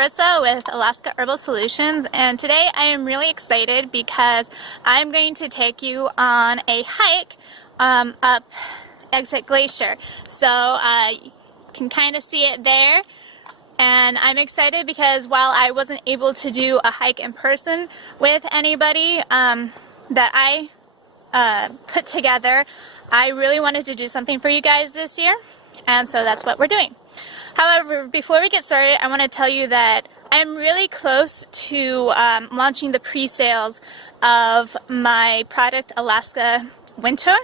Larissa with Alaska Herbal Solutions, and today I am really excited because I'm going to take you on a hike up Exit Glacier. So you can kind of see it there, and I'm excited because while I wasn't able to do a hike in person with anybody that I put together, I really wanted to do something for you guys this year, and so that's what we're doing. However, before we get started, I want to tell you that I'm really close to launching the pre-sales of my product Alaska Winter,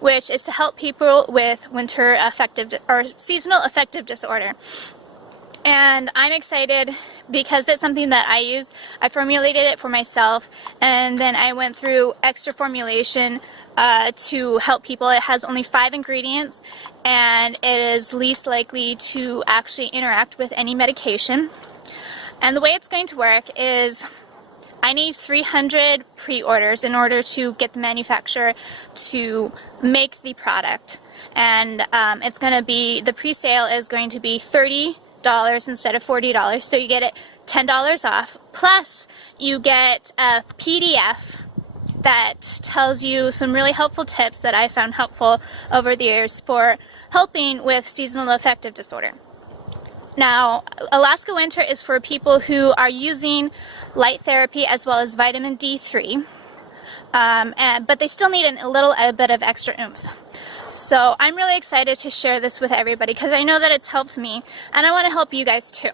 which is to help people with winter affective or seasonal affective disorder. And I'm excited because it's something that I use. I formulated it for myself, and then I went through extra formulation to help people. It has only 5 ingredients, and it is least likely to actually interact with any medication. And the way it's going to work is I need 300 pre-orders in order to get the manufacturer to make the product. And it's going to be, the pre-sale is going to be $30 instead of $40, so you get it $10 off, plus you get a PDF that tells you some really helpful tips that I found helpful over the years for helping with seasonal affective disorder. Now, Alaska Winter is for people who are using light therapy as well as vitamin D3, but they still need a bit of extra oomph. So I'm really excited to share this with everybody because I know that it's helped me, and I want to help you guys too.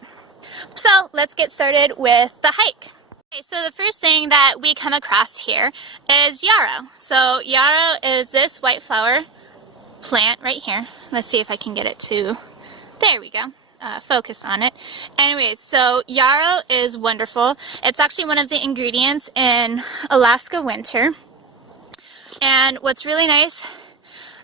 So let's get started with the hike. Okay, so the first thing that we come across here is yarrow. So yarrow is this white flower plant right here. Let's see if I can get it to, there we go, focus on it. Anyways, so yarrow is wonderful. It's actually one of the ingredients in Alaska Winter. And what's really nice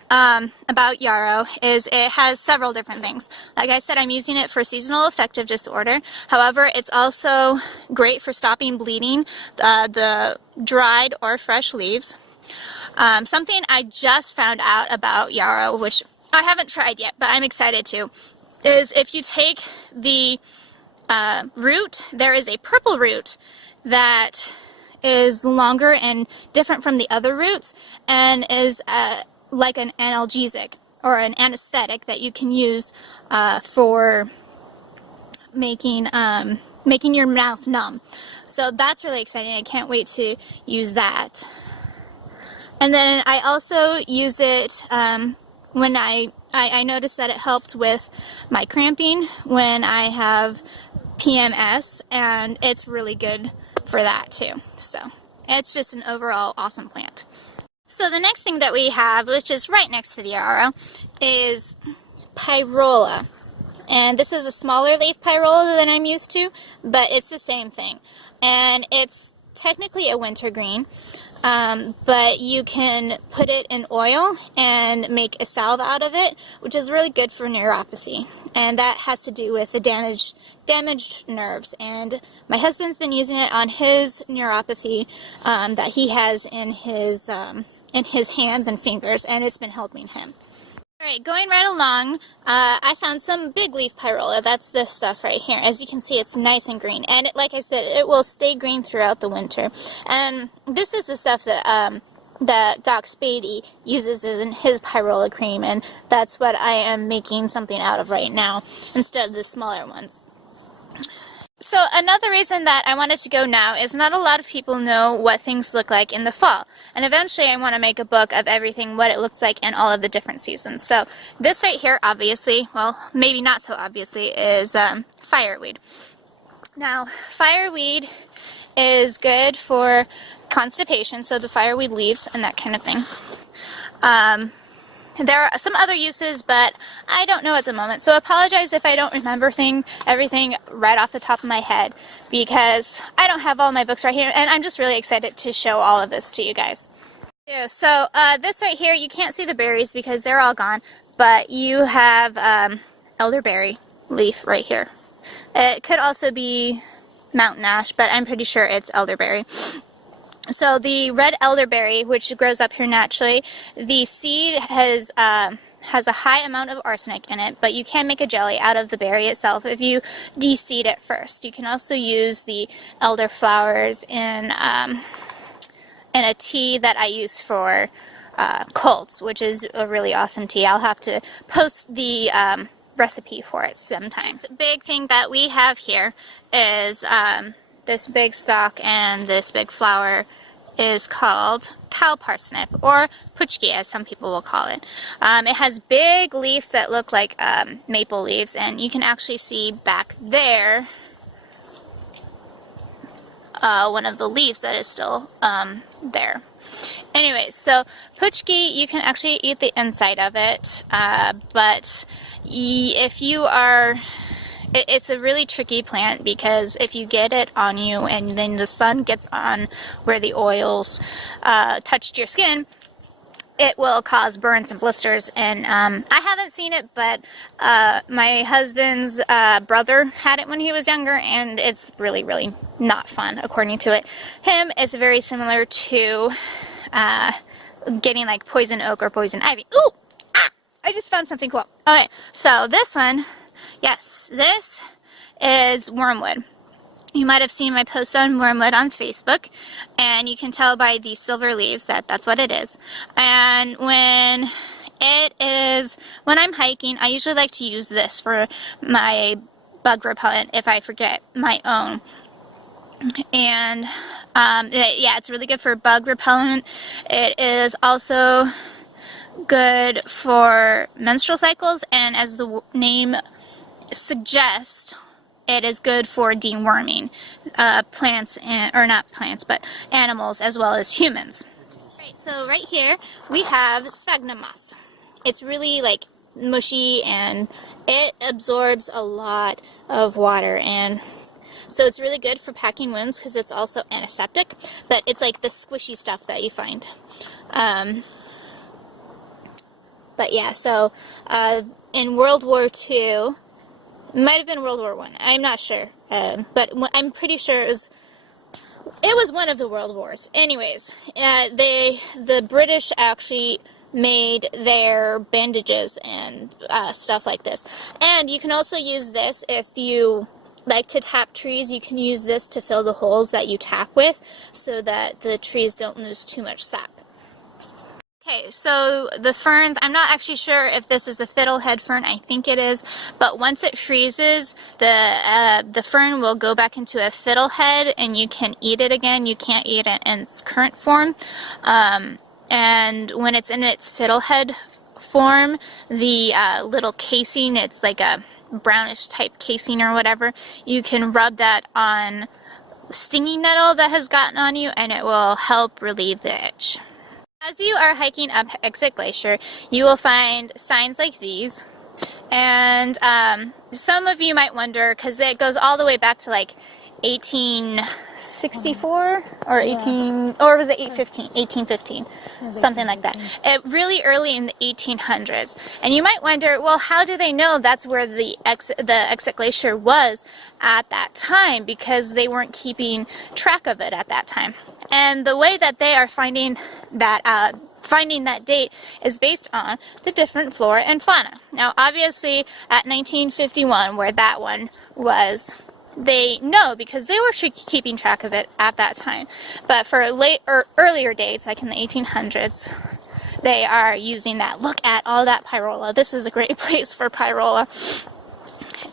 about yarrow is it has several different things. Like I said, I'm using it for seasonal affective disorder. However, it's also great for stopping bleeding, the dried or fresh leaves. Something I just found out about yarrow, which I haven't tried yet, but I'm excited to, is if you take the root, there is a purple root that is longer and different from the other roots, and is like an analgesic or an anesthetic that you can use for making your mouth numb. So that's really exciting. I can't wait to use that. And then I also use it when I noticed that it helped with my cramping when I have PMS, and it's really good for that too. So it's just an overall awesome plant. So the next thing that we have, which is right next to the yarrow, is pyrola. And this is a smaller leaf pyrola than I'm used to, but it's the same thing. And it's technically a wintergreen, but you can put it in oil and make a salve out of it, which is really good for neuropathy. And that has to do with the damaged nerves. And my husband's been using it on his neuropathy that he has in his hands and fingers, and it's been helping him. Alright, going right along, I found some big leaf pyrola. That's this stuff right here. As you can see, it's nice and green, and like I said, it will stay green throughout the winter. And this is the stuff that Doc Spady uses in his pyrola cream, and that's what I am making something out of right now instead of the smaller ones. So another reason that I wanted to go now is not a lot of people know what things look like in the fall. And eventually I want to make a book of everything, what it looks like in all of the different seasons. So this right here, obviously, well, maybe not so obviously, is fireweed. Now, fireweed is good for constipation, so the fireweed leaves and that kind of thing. There are some other uses, but I don't know at the moment, so I apologize if I don't remember everything right off the top of my head, because I don't have all my books right here, and I'm just really excited to show all of this to you guys. So this right here, you can't see the berries because they're all gone, but you have elderberry leaf right here. It could also be mountain ash, but I'm pretty sure it's elderberry. So the red elderberry, which grows up here naturally, the seed has has a high amount of arsenic in it, but you can make a jelly out of the berry itself if you de-seed it first. You can also use the elderflowers in a tea that I use for colds, which is a really awesome tea. I'll have to post the recipe for it sometime. The big thing that we have here is this big stalk, and this big flower is called cow parsnip, or puchki as some people will call it. It has big leaves that look like maple leaves, and you can actually see back there one of the leaves that is still there. Anyways, so puchki, you can actually eat the inside of it, but if you are, it's a really tricky plant, because if you get it on you and then the sun gets on where the oils touched your skin, it will cause burns and blisters. And I haven't seen it, but my husband's brother had it when he was younger, and it's really, really not fun, according to him. It's very similar to getting like poison oak or poison ivy. Ooh! Ah! I just found something cool. Okay, so this one, yes, this is wormwood. You might have seen my post on wormwood on Facebook, and you can tell by the silver leaves that that's what it is. And when I'm hiking, I usually like to use this for my bug repellent if I forget my own. And yeah, it's really good for bug repellent. It is also good for menstrual cycles, and as the name suggests, it is good for deworming plants, or not plants, but animals as well as humans. Right, so right here we have sphagnum moss. It's really like mushy, and it absorbs a lot of water, and so it's really good for packing wounds because it's also antiseptic, but it's like the squishy stuff that you find. But yeah, so in World War II, might have been World War I, I'm not sure, but I'm pretty sure it was one of the world wars. Anyways, the British actually made their bandages and stuff like this. And you can also use this if you like to tap trees. You can use this to fill the holes that you tap with, so that the trees don't lose too much sap. Okay, so the ferns, I'm not actually sure if this is a fiddlehead fern. I think it is, but once it freezes, the fern will go back into a fiddlehead, and you can eat it again. You can't eat it in its current form. And when it's in its fiddlehead form, the little casing, it's like a brownish type casing or whatever, you can rub that on stinging nettle that has gotten on you, and it will help relieve the itch. As you are hiking up Exit Glacier, you will find signs like these, and some of you might wonder, because it goes all the way back to like 1864 or 18, or was it 1815, something like that. Really early in the 1800s. And you might wonder, well, how do they know that's where the Exit Glacier was at that time? Because they weren't keeping track of it at that time. And the way that they are finding that date is based on the different flora and fauna. Now, obviously, at 1951, where that one was, they know because they were keeping track of it at that time. But for earlier dates, like in the 1800s, they are using that. Look at all that pyrola. This is a great place for pyrola.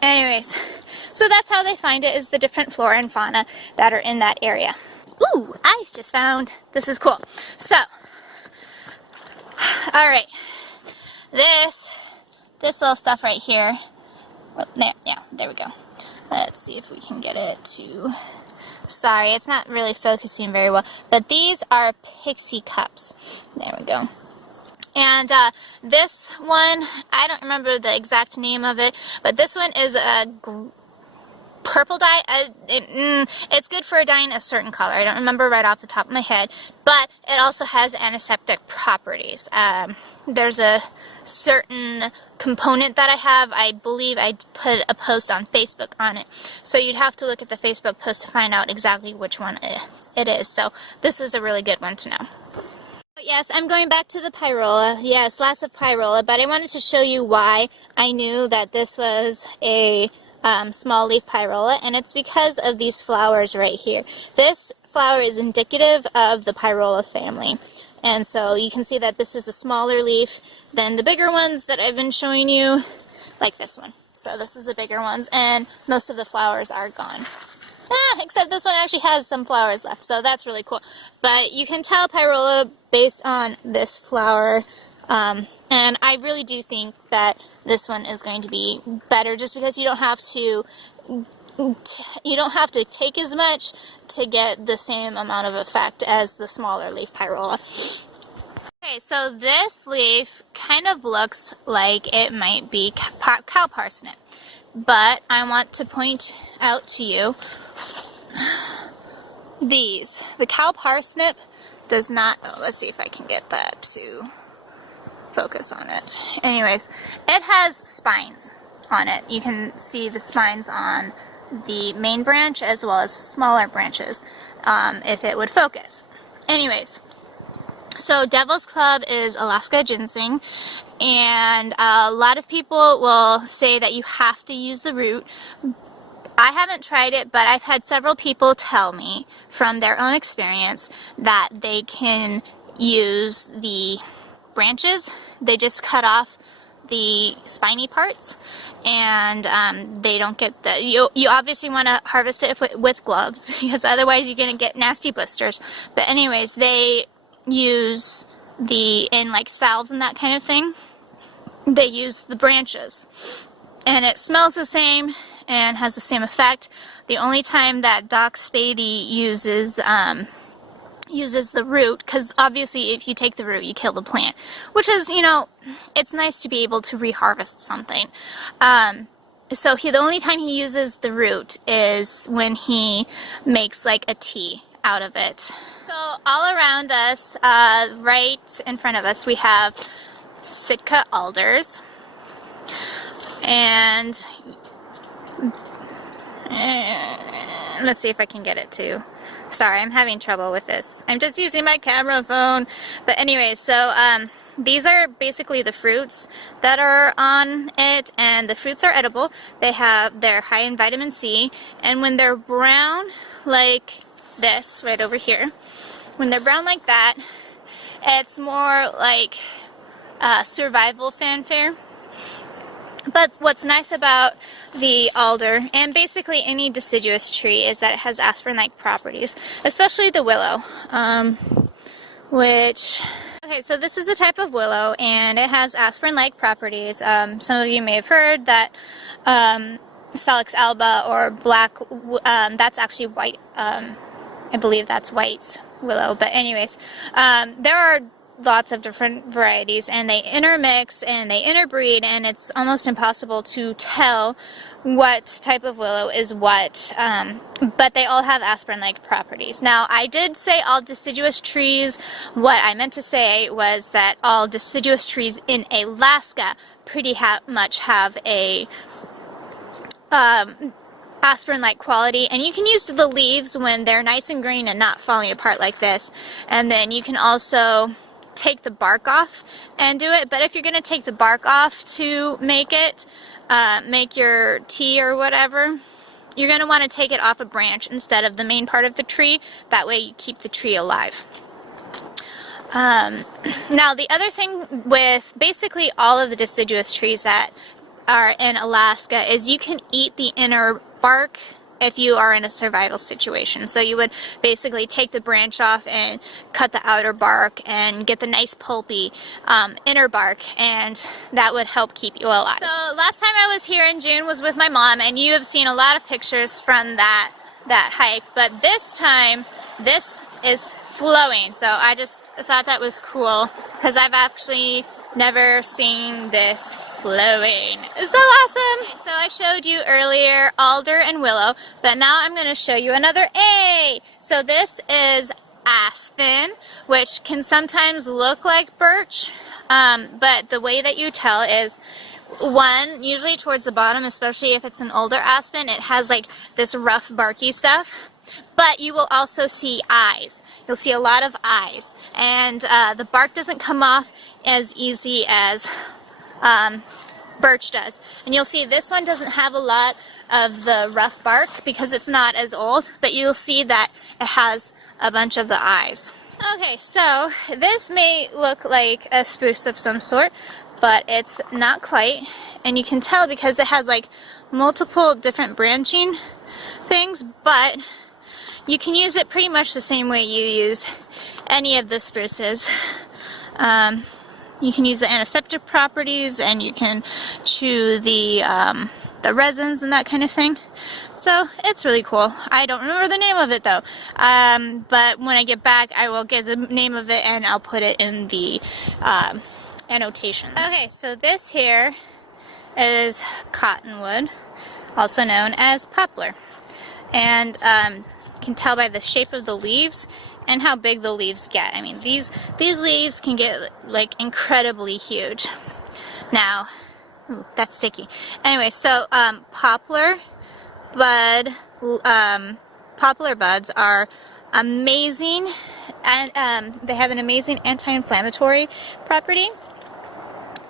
Anyways, so that's how they find it, is the different flora and fauna that are in that area. Ooh, I just found, this is cool. So, alright, this little stuff right here, oh, there we go. Let's see if we can get it to, sorry, it's not really focusing very well, but these are pixie cups. There we go. And this one, I don't remember the exact name of it, but this one is a purple dye. It's good for dyeing a certain color. I don't remember right off the top of my head, but it also has antiseptic properties. There's a certain component that I have. I believe I put a post on Facebook on it, so you'd have to look at the Facebook post to find out exactly which one it is. So this is a really good one to know. Yes, I'm going back to the pyrola. Yes, lots of pyrola, but I wanted to show you why I knew that this was a small leaf pyrola, and it's because of these flowers right here. This flower is indicative of the pyrola family, and so you can see that this is a smaller leaf than the bigger ones that I've been showing you, like this one. So this is the bigger ones, and most of the flowers are gone. Except this one actually has some flowers left, so that's really cool. But you can tell pyrola based on this flower, and I really do think that this one is going to be better, just because you don't have to take as much to get the same amount of effect as the smaller leaf pyrola. Okay, so this leaf kind of looks like it might be cow parsnip, but I want to point out to you these. The cow parsnip does not, oh, let's see if I can get that to focus on it. Anyways, it has spines on it. You can see the spines on the main branch as well as smaller branches, if it would focus. Anyways, so Devil's Club is Alaska ginseng, and a lot of people will say that you have to use the root. I haven't tried it, but I've had several people tell me from their own experience that they can use the branches. They just cut off the spiny parts, and they don't get the, you obviously want to harvest it with gloves, because otherwise you're going to get nasty blisters. But anyways, they use in like salves and that kind of thing, they use the branches, and it smells the same and has the same effect. The only time that Doc Spady uses the root, because obviously if you take the root you kill the plant, which is, you know, it's nice to be able to reharvest something. So the only time he uses the root is when he makes like a tea out of it. So all around us, right in front of us, we have Sitka alders, and let's see if I can get it to. Sorry, I'm having trouble with this. I'm just using my camera phone. But anyways, so these are basically the fruits that are on it, and the fruits are edible. They're high in vitamin C, and when they're brown like this right over here, when they're brown like that, it's more like survival fanfare. But what's nice about the alder, and basically any deciduous tree, is that it has aspirin-like properties, especially the willow, okay, so this is a type of willow, and it has aspirin-like properties. Some of you may have heard that Salix alba, or black, that's actually white, I believe that's white willow, but anyways, there are lots of different varieties, and they intermix and they interbreed, and it's almost impossible to tell what type of willow is what, but they all have aspirin-like properties. Now, I did say all deciduous trees. What I meant to say was that all deciduous trees in Alaska pretty much have a aspirin-like quality, and you can use the leaves when they're nice and green and not falling apart like this, and then you can also take the bark off and do it. But if you're going to take the bark off to make it, make your tea or whatever, you're going to want to take it off a branch instead of the main part of the tree. That way you keep the tree alive. Now, the other thing with basically all of the deciduous trees that are in Alaska is you can eat the inner bark if you are in a survival situation. So you would basically take the branch off and cut the outer bark and get the nice pulpy inner bark, and that would help keep you alive. So last time I was here in June was with my mom, and you have seen a lot of pictures from that hike, but this time this is flowing. So I just thought that was cool, because I've actually never seen this flowing. It's so awesome! So I showed you earlier alder and willow, but now I'm going to show you another A. So this is aspen, which can sometimes look like birch, but the way that you tell is, usually towards the bottom, especially if it's an older aspen, it has like this rough barky stuff. But you will also see eyes. You'll see a lot of eyes. And the bark doesn't come off as easy as birch does. And you'll see this one doesn't have a lot of the rough bark because it's not as old, but you'll see that it has a bunch of the eyes. Okay, so this may look like a spruce of some sort, but it's not quite. And you can tell because it has like multiple different branching things, but you can use it pretty much the same way you use any of the spruces. You can use the antiseptic properties, and you can chew the resins and that kind of thing. So it's really cool. I don't remember the name of it though, but when I get back I will get the name of it and I'll put it in the annotations. Okay, so this here is cottonwood, also known as poplar, and you can tell by the shape of the leaves and how big the leaves get. I mean, these leaves can get like incredibly huge. Now, ooh, that's sticky. Anyway, so poplar buds are amazing, and they have an amazing anti-inflammatory property.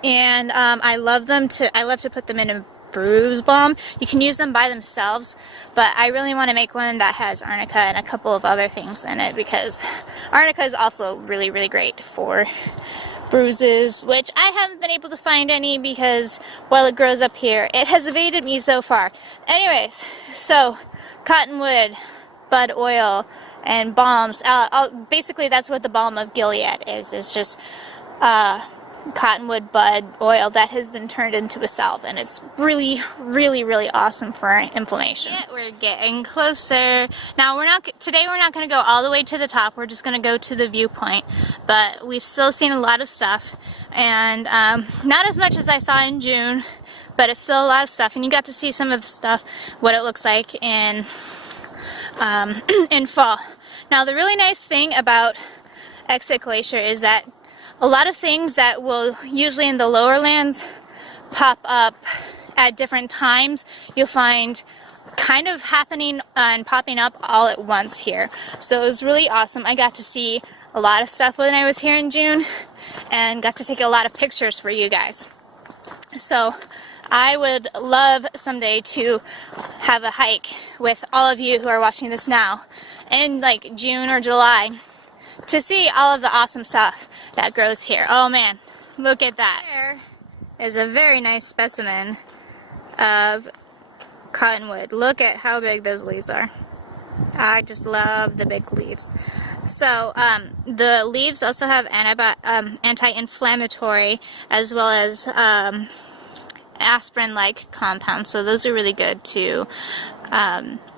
And I love to put them in a bruise balm. You can use them by themselves, but I really want to make one that has arnica and a couple of other things in it, because arnica is also really, really great for bruises, which I haven't been able to find any because while it grows up here, it has evaded me so far. Anyways, so cottonwood, bud oil, and balms. Basically, that's what the balm of Gilead is. It's just cottonwood bud oil that has been turned into a salve, and it's really, really, really awesome for inflammation. Yeah, we're getting closer. Now today we're not going to go all the way to the top. We're just going to go to the viewpoint, but we've still seen a lot of stuff, and not as much as I saw in June, but it's still a lot of stuff. And you got to see some of the stuff, what it looks like in in fall. Now the really nice thing about Exit Glacier is that a lot of things that will usually in the lower lands pop up at different times, you'll find kind of happening and popping up all at once here. So it was really awesome. I got to see a lot of stuff when I was here in June and got to take a lot of pictures for you guys. So I would love someday to have a hike with all of you who are watching this now in like June or July, to see all of the awesome stuff that grows here. Oh man, look at that. There is a very nice specimen of cottonwood. Look at how big those leaves are. I just love the big leaves. So the leaves also have anti-inflammatory as well as aspirin-like compounds, so those are really good to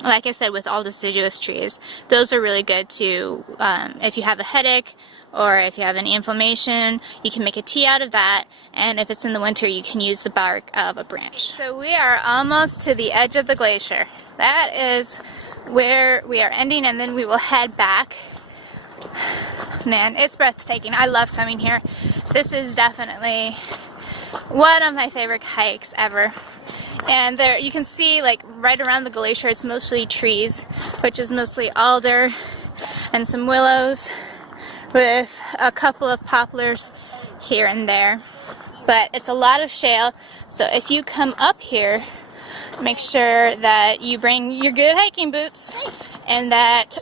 like I said, with all deciduous trees, those are really good to, if you have a headache or if you have any inflammation, you can make a tea out of that, and if it's in the winter, you can use the bark of a branch. So we are almost to the edge of the glacier. That is where we are ending, and then we will head back. Man, it's breathtaking. I love coming here. This is definitely one of my favorite hikes ever. And there you can see, like, right around the glacier, it's mostly trees, which is mostly alder and some willows with a couple of poplars here and there. But it's a lot of shale, so if you come up here, make sure that you bring your good hiking boots and that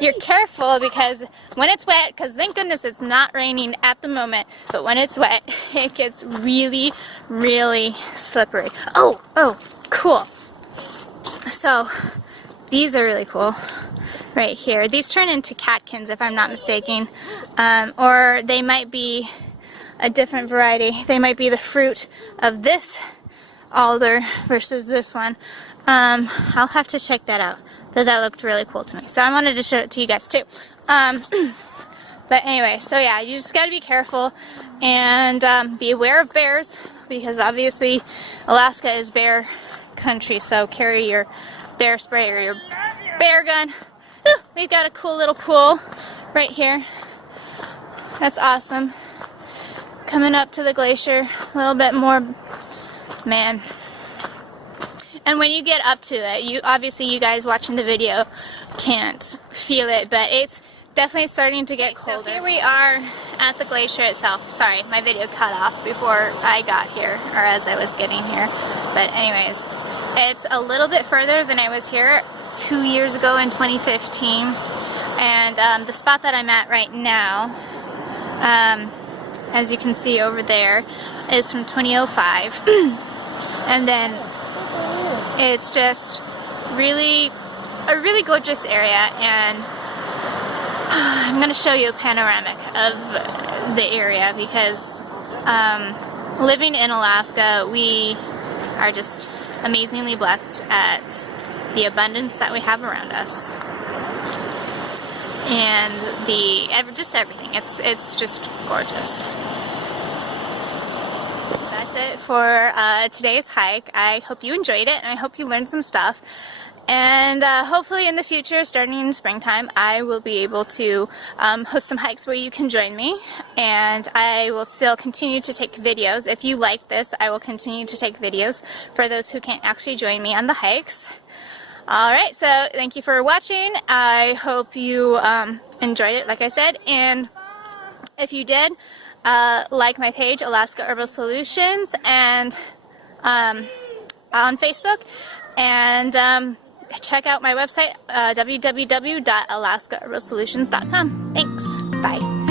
you're careful, because when it's wet, because thank goodness it's not raining at the moment, but when it's wet, it gets really, really slippery. Oh, cool. So these are really cool right here. These turn into catkins if I'm not mistaken, or they might be a different variety. They might be the fruit of this alder versus this one. I'll have to check that out. But that looked really cool to me, so I wanted to show it to you guys too. But anyway, so yeah, you just got to be careful and be aware of bears, because obviously Alaska is bear country, so carry your bear spray or your bear gun. Ooh, we've got a cool little pool right here. That's awesome. Coming up to the glacier a little bit more. Man, And when you get up to it, you guys watching the video can't feel it, but it's definitely starting to get colder. So here we are at the glacier itself. Sorry, my video cut off before I got here, or as I was getting here. But anyways, it's a little bit further than I was here 2 years ago in 2015. And the spot that I'm at right now, as you can see over there, is from 2005. And then it's just a really gorgeous area, and I'm going to show you a panoramic of the area because living in Alaska, we are just amazingly blessed at the abundance that we have around us, and just everything. It's just gorgeous. That's it for today's hike. I hope you enjoyed it, and I hope you learned some stuff. And hopefully in the future, starting in springtime, I will be able to host some hikes where you can join me. And I will still continue to take videos. If you like this, I will continue to take videos for those who can't actually join me on the hikes. Alright, so thank you for watching. I hope you enjoyed it, like I said. And if you did, like my page, Alaska Herbal Solutions, and on Facebook. And check out my website, www.alaskaherbalsolutions.com. Thanks. Bye.